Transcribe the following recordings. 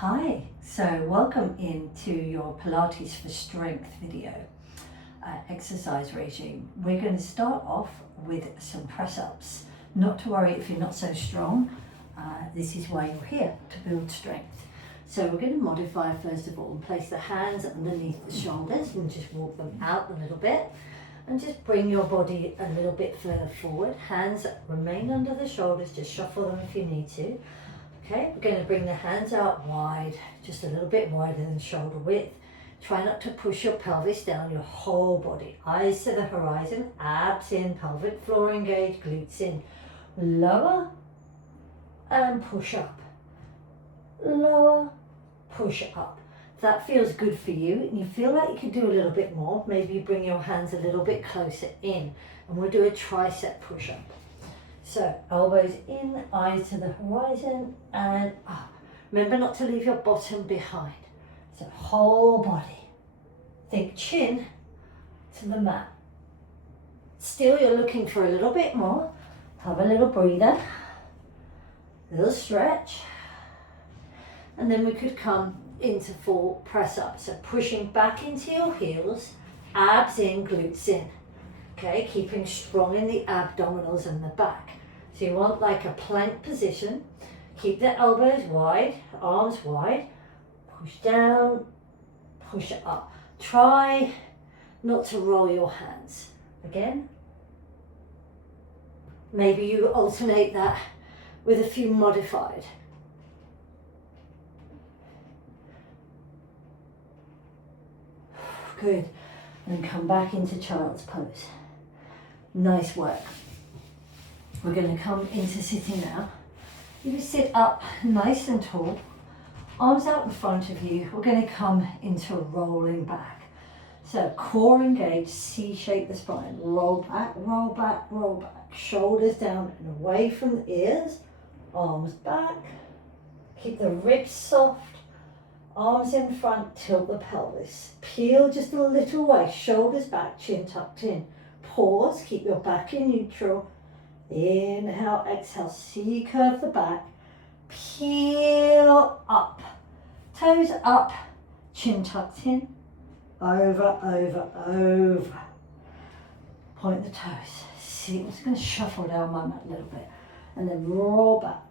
Hi, so welcome into your Pilates for Strength video exercise regime. We're going to start off with some press-ups. Not to worry if you're not so strong, this is why you're here, to build strength. So we're going to modify first of all and place the hands underneath the shoulders and just walk them out a little bit and just bring your body a little bit further forward. Hands remain under the shoulders, just shuffle them if you need to. Okay, we're going to bring the hands out wide, just a little bit wider than shoulder width. Try not to push your pelvis down, your whole body. Eyes to the horizon, abs in, pelvic floor engaged, glutes in. Lower and push up. Lower, push up. If that feels good for you and you feel like you can do a little bit more, maybe you bring your hands a little bit closer in and we'll do a tricep push up. So elbows in, eyes to the horizon and up. Remember not to leave your bottom behind. So whole body. Think chin to the mat. Still you're looking for a little bit more. Have a little breather. Little stretch. And then we could come into full press up. So pushing back into your heels, abs in, glutes in. Okay, keeping strong in the abdominals and the back. So you want like a plank position. Keep the elbows wide, arms wide. Push down, push up. Try not to roll your hands. Again. Maybe you alternate that with a few modified. Good. And then come back into child's pose. Nice work. We're going to come into sitting now. You sit up nice and tall, arms out in front of you. We're going to come into rolling back. So core engaged, C-shape the spine. Roll back, roll back, roll back. Shoulders down and away from the ears. Arms back. Keep the ribs soft. Arms in front, tilt the pelvis. Peel just a little way. Shoulders back, chin tucked in. Pause, keep your back in neutral. Inhale, exhale, C curve the back. Peel up. Toes up, chin tucked in. Over, over, over. Point the toes. See, I'm just going to shuffle down my mat a little bit. And then roll back.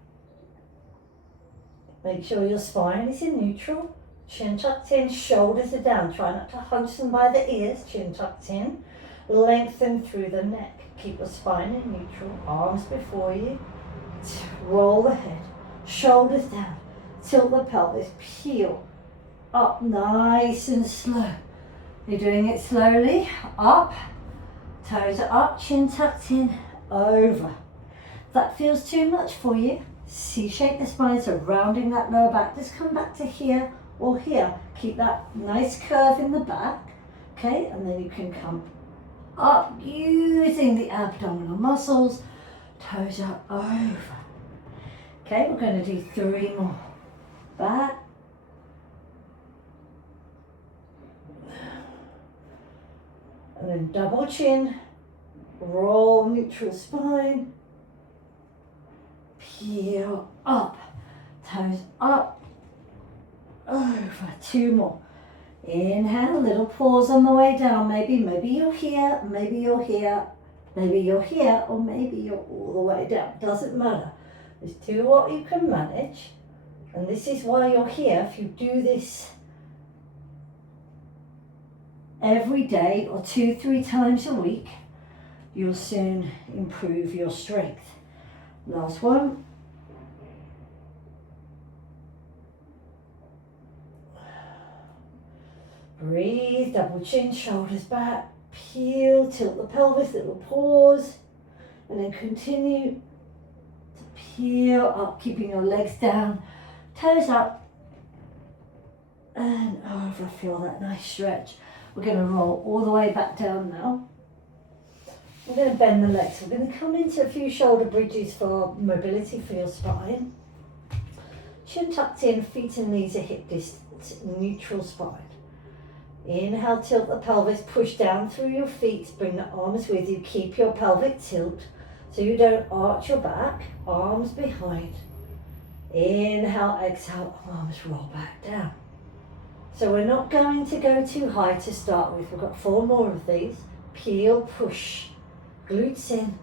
Make sure your spine is in neutral. Chin tucked in, shoulders are down. Try not to hunch them by the ears. Chin tucked in. Lengthen through the neck. Keep the spine in neutral. Arms before you. Roll the head. Shoulders down. Tilt the pelvis. Peel. Up nice and slow. You're doing it slowly. Up. Toes are up. Chin tucked in. Over. If that feels too much for you, C-shape the spine, so rounding that lower back. Just come back to here or here. Keep that nice curve in the back. Okay, and then you can come up using the abdominal muscles. Toes are over. Okay, we're going to do 3 more. Back. And then double chin. Roll neutral spine. Peel up, toes up, over. 2 more. Inhale, little pause on the way down. Maybe you're here, maybe you're here, maybe you're here, or maybe you're all the way down. Doesn't matter. Just do what you can manage. And this is why you're here. If you do this every day or 2-3 times a week, you'll soon improve your strength. Last one. Breathe, double chin, shoulders back, peel, tilt the pelvis, little pause, and then continue to peel up, keeping your legs down, toes up, and over. Feel that nice stretch. We're going to roll all the way back down now. We're going to bend the legs. We're going to come into a few shoulder bridges for mobility for your spine. Chin tucked in, feet and knees are hip distance, neutral spine. Inhale, tilt the pelvis, push down through your feet, bring the arms with you, keep your pelvic tilt so you don't arch your back, arms behind. Inhale, exhale, arms roll back down. So we're not going to go too high to start with. We've got 4 more of these. Peel, push, glutes in.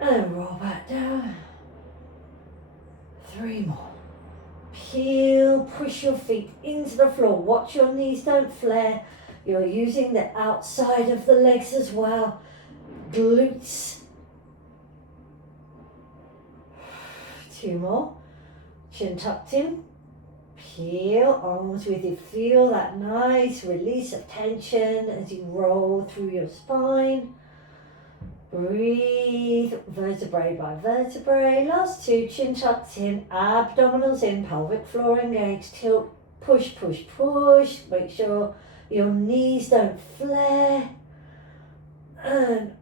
And roll back down. 3 more. Peel, push your feet into the floor. Watch your knees don't flare. You're using the outside of the legs as well. Glutes. 2 more. Chin tucked in. Peel, arms with you. Feel that nice release of tension as you roll through your spine. Breathe vertebrae by vertebrae. Last 2, chin tucked in, abdominals in, pelvic floor engaged. Tilt, push, push, push. Make sure your knees don't flare. And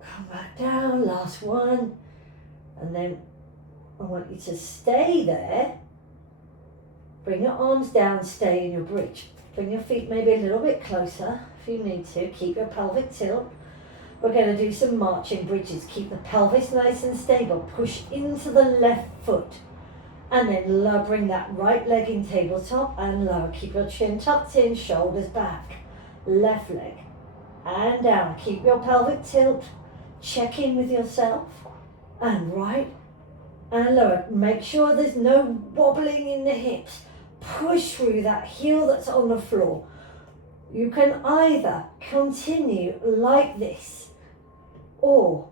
come back down. Last one. And then I want you to stay there. Bring your arms down, stay in your bridge. Bring your feet maybe a little bit closer if you need to. Keep your pelvic tilt. We're going to do some marching bridges. Keep the pelvis nice and stable. Push into the left foot. And then bring that right leg in tabletop and lower. Keep your chin tucked in, shoulders back. Left leg and down. Keep your pelvic tilt. Check in with yourself. And right and lower. Make sure there's no wobbling in the hips. Push through that heel that's on the floor. You can either continue like this, or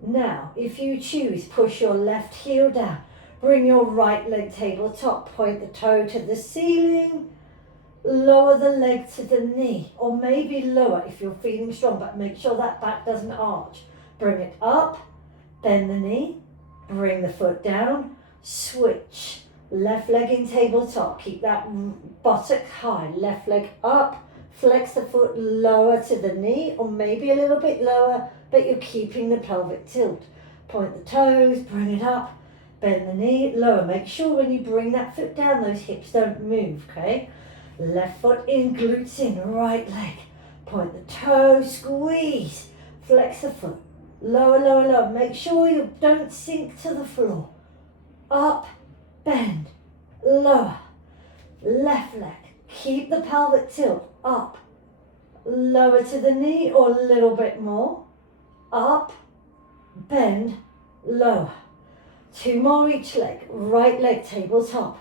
now, if you choose, push your left heel down. Bring your right leg tabletop. Point the toe to the ceiling. Lower the leg to the knee, or maybe lower if you're feeling strong, but make sure that back doesn't arch. Bring it up. Bend the knee, bring the foot down, switch, left leg in tabletop, keep that buttock high, left leg up, flex the foot lower to the knee, or maybe a little bit lower, but you're keeping the pelvic tilt. Point the toes, bring it up, bend the knee, lower. Make sure when you bring that foot down, those hips don't move, okay? Left foot in, glutes in, right leg, point the toe, squeeze, flex the foot. Lower, lower, lower. Make sure you don't sink to the floor. Up, bend, lower. Left leg. Keep the pelvic tilt. Up, lower to the knee or a little bit more. Up, bend, lower. 2 more each leg. Right leg tabletop.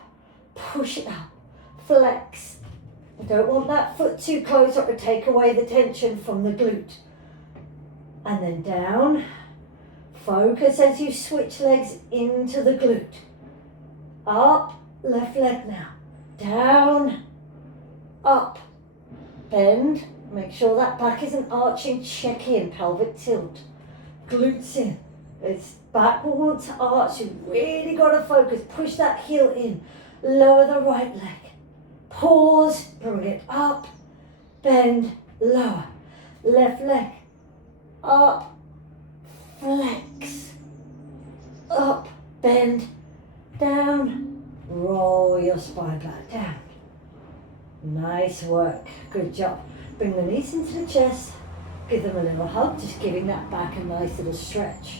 Push it up. Flex. I don't want that foot too close or to take away the tension from the glute. And then down. Focus as you switch legs into the glute. Up, left leg now. Down, up, bend. Make sure that back isn't arching. Check in, pelvic tilt. Glutes in. It's back will want to arch. You really got to focus. Push that heel in. Lower the right leg. Pause, bring it up, bend, lower. Left leg. Up, flex, up, bend, down, roll your spine back down. Nice work, good job. Bring the knees into the chest, give them a little hug, just giving that back a nice little stretch.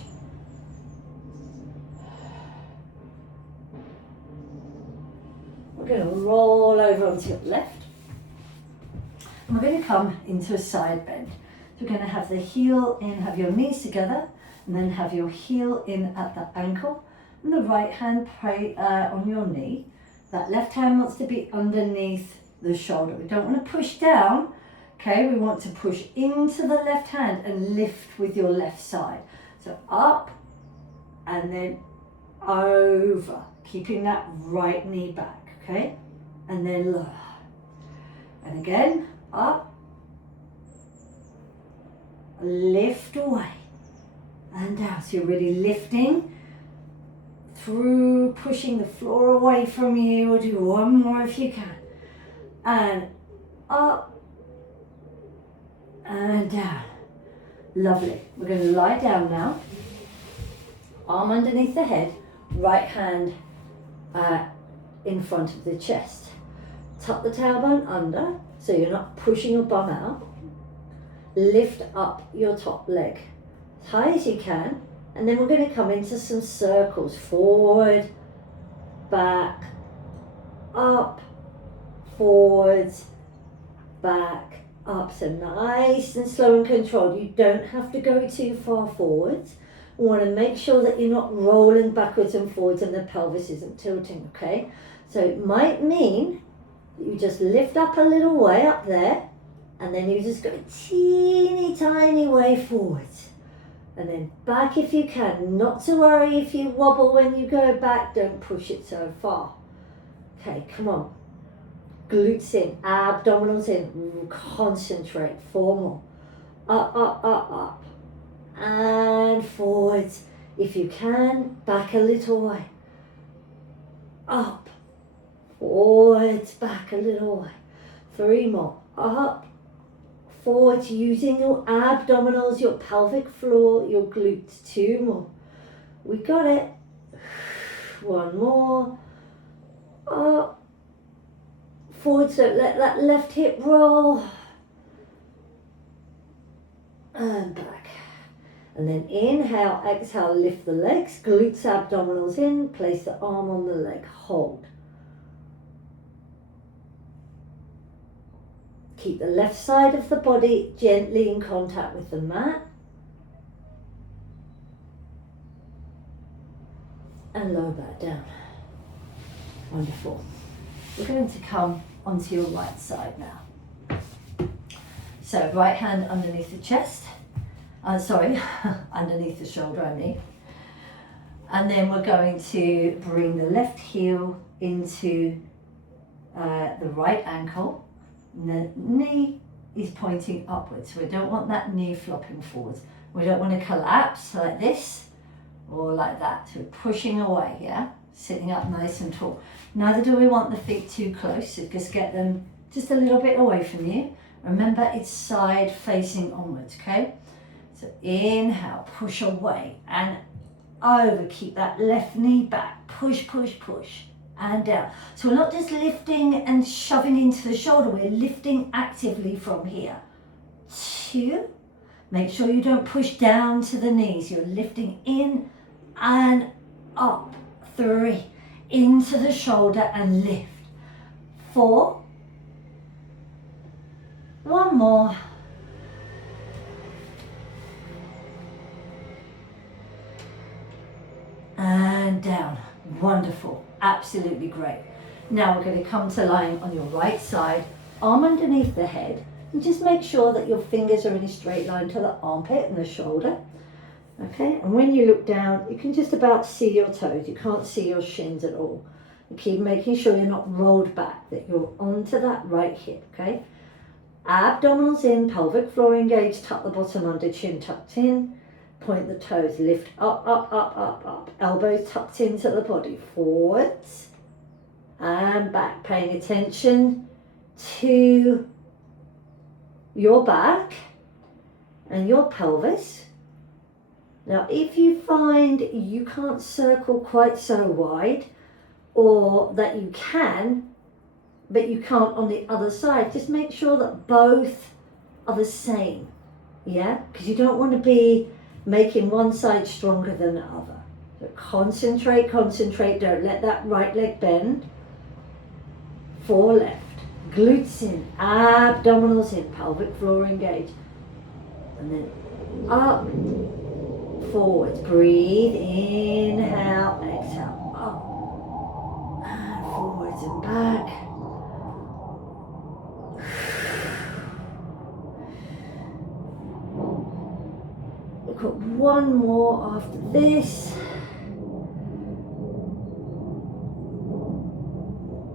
We're going to roll over onto your left. And we're going to come into a side bend. So we're going to have the heel in, have your knees together, and then have your heel in at the ankle, and the right hand on your knee. That left hand wants to be underneath the shoulder. We don't want to push down, okay? We want to push into the left hand and lift with your left side. So up, and then over, keeping that right knee back, okay? And then lower. And again, up, lift away and down. So you're really lifting through, pushing the floor away from you. We'll do one more if you can. And up and down. Lovely. We're going to lie down now. Arm underneath the head, right hand in front of the chest. Tuck the tailbone under so you're not pushing your bum out. Lift up your top leg. as high as you can. And then we're going to come into some circles. Forward, back, up, forwards, back, up. So nice and slow and controlled. You don't have to go too far forwards. We want to make sure that you're not rolling backwards and forwards and the pelvis isn't tilting, okay? So it might mean that you just lift up a little way up there, and then you just go a teeny tiny way forwards. And then back if you can. Not to worry if you wobble when you go back, don't push it so far. Okay, come on. Glutes in, abdominals in, concentrate, 4 more. Up, up, up, up. And forwards. If you can, back a little way. Up, forwards, back a little way. 3 more. Up, forwards, using your abdominals, your pelvic floor, your glutes. 2 more. We got it. 1 more. Up, forwards, don't let that left hip roll. And back. And then inhale, exhale, lift the legs, glutes, abdominals in, place the arm on the leg, hold. Keep the left side of the body gently in contact with the mat. And lower that down. Wonderful. We're going to come onto your right side now. So right hand underneath the chest. Underneath the shoulder only. And then we're going to bring the left heel into the right ankle. And the knee is pointing upwards. We don't want that knee flopping forwards. We don't want to collapse like this or like that. So we're pushing away, yeah? Sitting up nice and tall. Neither do we want the feet too close, so just get them just a little bit away from you. Remember, it's side facing onwards, okay? So inhale, push away and over. Keep that left knee back. Push, push, push and down. So we're not just lifting and shoving into the shoulder. We're lifting actively from here. 2. Make sure you don't push down to the knees. You're lifting in and up. 3. Into the shoulder and lift. 4. 1 more. And down. Wonderful. Absolutely great. Now we're going to come to lying on your right side, arm underneath the head, and just make sure that your fingers are in a straight line to the armpit and the shoulder. Okay, and when you look down, you can just about see your toes. You can't see your shins at all. And keep making sure you're not rolled back, that you're onto that right hip, okay? Abdominals in, pelvic floor engaged, tuck the bottom under, chin tucked in. Point the toes, lift up, up, up, up, up. Elbows tucked into the body, forwards and back. Paying attention to your back and your pelvis. Now, if you find you can't circle quite so wide, or that you can, but you can't on the other side, just make sure that both are the same, yeah? Because you don't want to be making one side stronger than the other. So concentrate, concentrate, don't let that right leg bend. 4 left. Glutes in, abdominals in, pelvic floor engaged. And then up, forwards. Breathe, inhale, exhale, up, and forwards and back. We've got 1 more after this.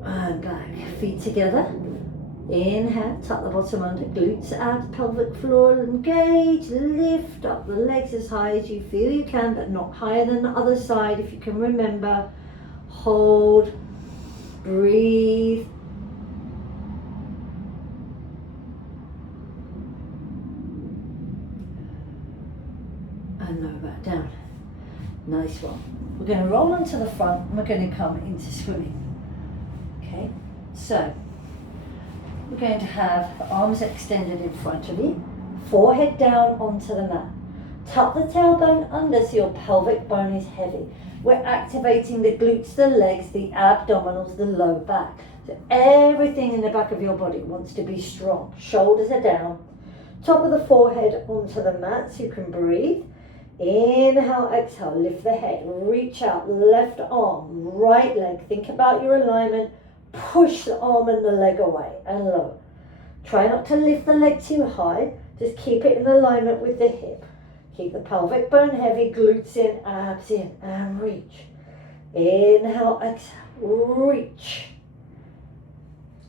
And back, feet together. Inhale, tuck the bottom under, glutes out, pelvic floor engage, lift up the legs as high as you feel you can, but not higher than the other side if you can remember. Hold, breathe. And lower back down. Nice one. We're going to roll onto the front and we're going to come into swimming. Okay, so we're going to have the arms extended in front of you, forehead down onto the mat. Tuck the tailbone under so your pelvic bone is heavy. We're activating the glutes, the legs, the abdominals, the low back. So everything in the back of your body wants to be strong. Shoulders are down. Top of the forehead onto the mat so you can breathe. Inhale, exhale, lift the head. Reach out, left arm, right leg. Think about your alignment. Push the arm and the leg away and low. Try not to lift the leg too high. Just keep it in alignment with the hip. Keep the pelvic bone heavy, glutes in, abs in, and reach. Inhale, exhale, reach.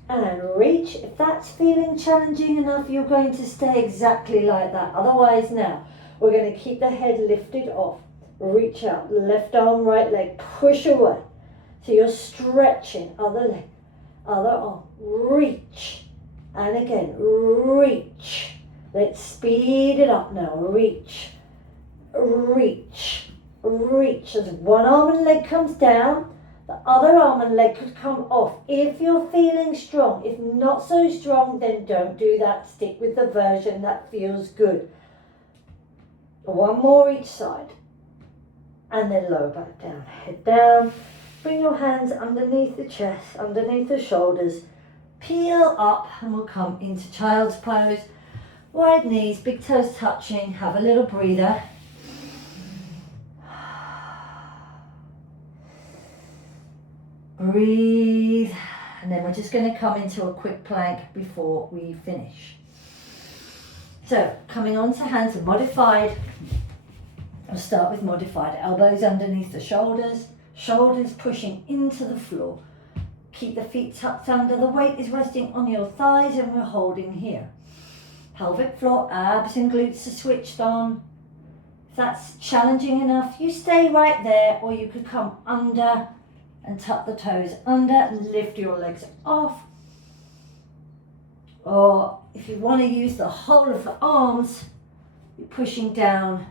And reach. If that's feeling challenging enough, you're going to stay exactly like that. Otherwise, now, we're going to keep the head lifted off. Reach out, left arm, right leg, push away. So you're stretching, other leg, other arm, reach. And again, reach. Let's speed it up now, reach. Reach, reach. As one arm and leg comes down, the other arm and leg could come off. If you're feeling strong, if not so strong, then don't do that. Stick with the version that feels good. One more each side. And then lower back down. Head down. Bring your hands underneath the chest, underneath the shoulders. Peel up and we'll come into child's pose. Wide knees, big toes touching. Have a little breather. Breathe, and then we're just going to come into a quick plank before we finish. So, coming onto hands and modified. I'll start with modified. Elbows underneath the shoulders, shoulders pushing into the floor. Keep the feet tucked under. The weight is resting on your thighs and we're holding here. Pelvic floor, abs and glutes are switched on. If that's challenging enough, you stay right there, or you could come under and tuck the toes under and lift your legs off. Or if you want to use the whole of the arms, you're pushing down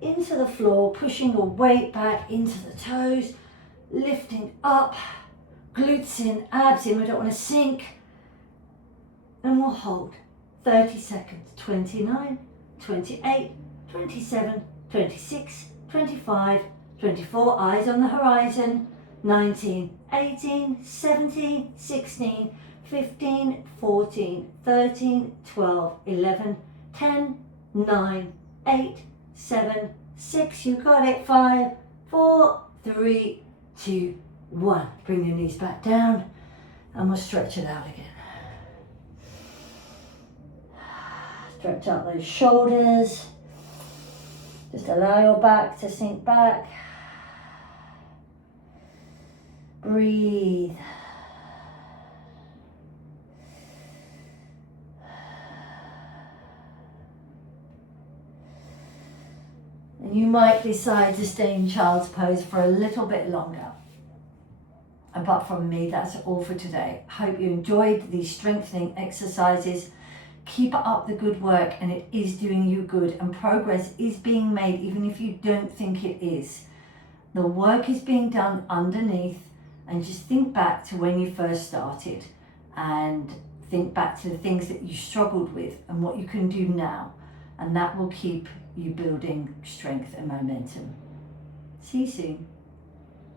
into the floor, pushing your weight back into the toes, lifting up, glutes in, abs in. We don't want to sink. And we'll hold 30 seconds. 29, 28, 27, 26, 25, 24, eyes on the horizon. 19, 18, 17, 16, 15, 14, 13, 12, 11, 10, 9, 8, 7, 6, you got it, 5, 4, 3, 2, 1. Bring your knees back down and we'll stretch it out again. Stretch out those shoulders. Just allow your back to sink back. Breathe. And you might decide to stay in child's pose for a little bit longer. But from me, that's all for today. Hope you enjoyed these strengthening exercises. Keep up the good work, and it is doing you good, and progress is being made even if you don't think it is. The work is being done underneath, and just think back to when you first started and think back to the things that you struggled with and what you can do now, and that will keep you building strength and momentum. See you soon.